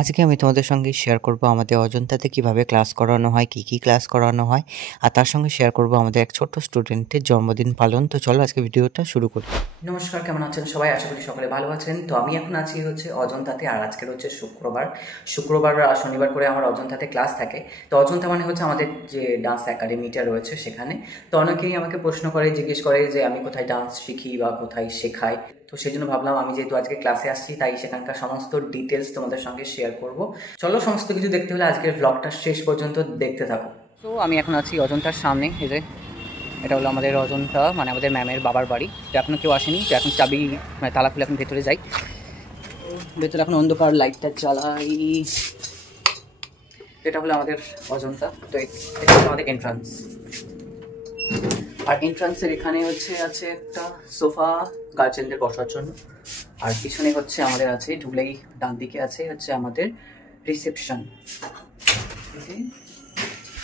আজকে আমি তোমাদের সঙ্গে শেয়ার করব আমাদের অজন্তাতে কিভাবে ক্লাস করানো হয়, কি ক্লাস করানো হয়, আর তার সঙ্গে শেয়ার করব আমাদের এক ছোট্ট স্টুডেন্টের জন্মদিন পালন। তো চলো আজকে ভিডিওটা শুরু করি। নমস্কার, কেমন আছেন সবাই? আশা করি সকলে ভালো আছেন। তো আমি এখন আছি অজন্তাতে, আর আজকের শুক্রবার আর শনিবার করে আমার অজন্তাতে ক্লাস থাকে। তো অজন্তা মানে হচ্ছে আমাদের যে ডান্স একাডেমিটা রয়েছে সেখানে। তো অনেকেই আমাকে প্রশ্ন করে, জিজ্ঞেস করে যে আমি কোথায় ডান্স শিখি বা কোথায় শেখাই। তো সেই জন্য ভাবলাম আমি যেহেতু আজকে ক্লাসে আসছি, তাই সেখানকার সমস্ত ডিটেলস তোমাদের সঙ্গে শেয়ার করব। চলো, সমস্ত কিছু দেখতে হলে আজকের ব্লগটা শেষ পর্যন্ত দেখতে থাকো। তো আমি এখন আছি অজন্তার সামনে। এই যে এটা হলো আমাদের অজন্তা, মানে আমাদের ম্যামের বাবার বাড়ি। তো এখনও কেউ আসেনি, তো এখন চাবি মানে তালা খুলে এখন ভেতরে যাই। ভেতরে এখন অন্ধকার, লাইটটা জ্বালাই। এটা হলো আমাদের অজন্তা। তো এটা হলো আমাদের এন্ট্রান্স। আর এন্ট্রান্সের এখানে আছে একটা সোফা গার্জেনদের বসার জন্য। আর পিছনে আমাদের আছে, ঢুকলেই ডান দিকে আছে আমাদের রিসেপশন।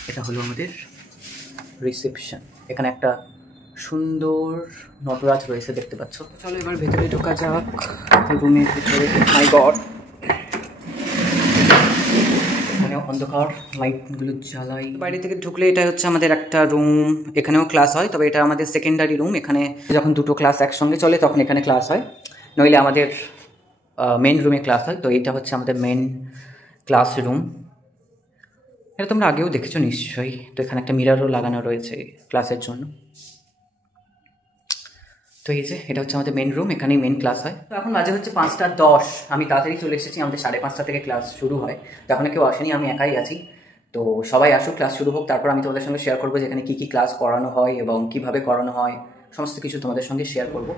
এটা হলো আমাদের রিসেপশন। এখানে একটা সুন্দর নটরাজ রয়েছে, দেখতে পাচ্ছ। চলো এবার ভেতরে ঢোকা যাক, রুমের ভেতরে। মাই গড, এখানে অন্ধকার, লাইটগুলো জ্বালাই। বাইরে থেকে ঢুকলে এটা আমাদের একটা রুম। এখানেও ক্লাস হয়, তবে এটা আমাদের সেকেন্ডারি রুম। এখানে যখন দুটো ক্লাস একসঙ্গে চলে তখন এখানে ক্লাস হয়, নইলে আমাদের মেন রুমে ক্লাস হয়। তো এটা আমাদের মেন ক্লাস রুম। এটা তোমরা আগেও দেখেছো নিশ্চয়ই। তো এখানে একটা মিররও লাগানো রয়েছে ক্লাসের জন্য। তো এই যে এটা আমাদের মেন রুম, এখানেই মেন ক্লাস হয়। তো এখন বাজে 5:10। আমি তাড়াতাড়ি চলে এসেছি, আমাদের 5:30 থেকে ক্লাস শুরু হয়। তো এখন কেউ আসেনি, আমি একাই আছি। তো সবাই আসুক, ক্লাস শুরু হোক, তারপর আমি তোমাদের সঙ্গে শেয়ার করবো যে এখানে কী ক্লাস করানো হয় এবং কীভাবে করানো হয়, সমস্ত কিছু তোমাদের সঙ্গে শেয়ার করবো।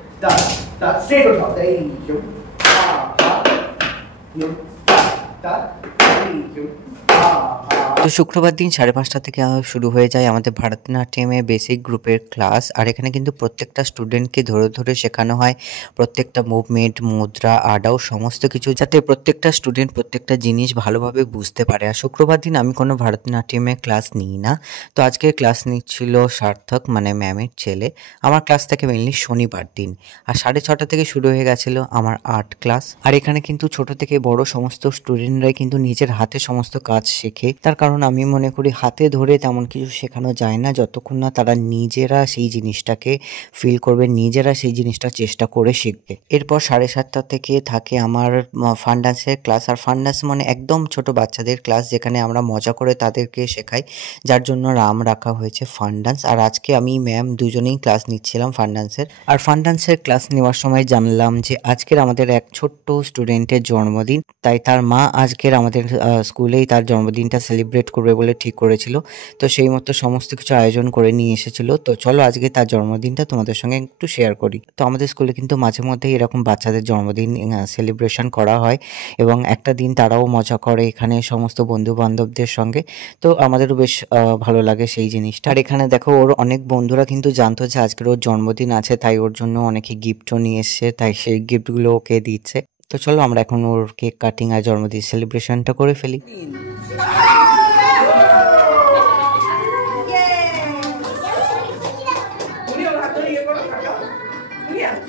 তো শুক্রবার দিন 5:30 থেকে শুরু হয়ে যায় আমাদের ভারতনাট্যমে বেসিক গ্রুপের ক্লাস। আর এখানে কিন্তু প্রত্যেকটা স্টুডেন্টকে ধরে ধরে শেখানো হয় প্রত্যেকটা মুভমেন্ট, মুদ্রা, আডাও সমস্ত কিছু, যাতে প্রত্যেকটা স্টুডেন্ট প্রত্যেকটা জিনিস ভালোভাবে বুঝতে পারে। আর শুক্রবার দিন আমি কোনো ভারতনাট্যমে ক্লাস নিই না। তো আজকের ক্লাস নিচ্ছিল সার্থক, মানে ম্যামের ছেলে। আমার ক্লাস থাকে মেনলি শনিবার দিন। আর 6:30 থেকে শুরু হয়ে গেছিলো আমার আর্ট ক্লাস। আর এখানে কিন্তু ছোট থেকে বড় সমস্ত স্টুডেন্টরাই কিন্তু নিজের হাতে সমস্ত কাজ শেখে। তার কারণ আমি মনে করি হাতে ধরে তেমন কিছু শেখানো যায় না, যতক্ষণ না তারা নিজেরা সেই জিনিসটাকে ফিল করবে, নিজেরা সেই জিনিসটা চেষ্টা করে শিখবে। এরপর 7:30 থেকে থাকে আমার ফান ডান্সের ক্লাস। আর ফান ডান্স মানে একদম ছোট বাচ্চাদের ক্লাস, যেখানে আমরা মজা করে তাদেরকে শেখাই, যার জন্য নাম রাখা হয়েছে ফান ডান্স। আর আজকে আমি ম্যাম দুজনেই ক্লাস নিচ্ছিলাম ফান ডান্সের। আর ফান ডান্সের ক্লাস নেওয়ার সময় জানলাম যে আজকের আমাদের এক ছোট্ট স্টুডেন্টের জন্মদিন, তাই তার মা আজকের আমাদের স্কুলেই তার জন্মদিনটা সেলিব্রেট করবে বলে ঠিক করেছিল। তো সেই মতো সমস্ত কিছু আয়োজন করে নিয়ে এসেছিল। তো চলো আজকে তার জন্মদিনটা তোমাদের সঙ্গে একটু শেয়ার করি। তো আমাদের স্কুলে কিন্তু মাঝে মধ্যেই এরকম বাচ্চাদের জন্মদিন সেলিব্রেশন করা হয়, এবং একটা দিন তারাও মজা করে এখানে সমস্ত বন্ধু বান্ধবদের সঙ্গে। তো আমাদেরও বেশ ভালো লাগে সেই জিনিসটা। আর এখানে দেখো, ওর অনেক বন্ধুরা কিন্তু জানতো যে আজকের ওর জন্মদিন আছে, তাই ওর জন্য অনেকে গিফটও নিয়ে এসছে, তাই সেই গিফটগুলো ওকে দিচ্ছে। তো চলো আমরা এখন ওর কেক কাটিং আর জন্মদিন সেলিব্রেশনটা করে ফেলি।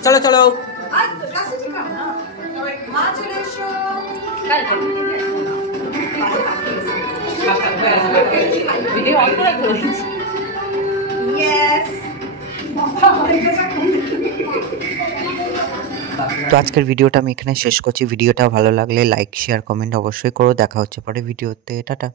চলো চলো, তো আজকের ভিডিওটা আমি এখানে শেষ করছি। ভিডিওটা ভালো লাগলে লাইক, শেয়ার, কমেন্ট অবশ্যই করো। দেখা হচ্ছে পরে ভিডিওতে। টাটা।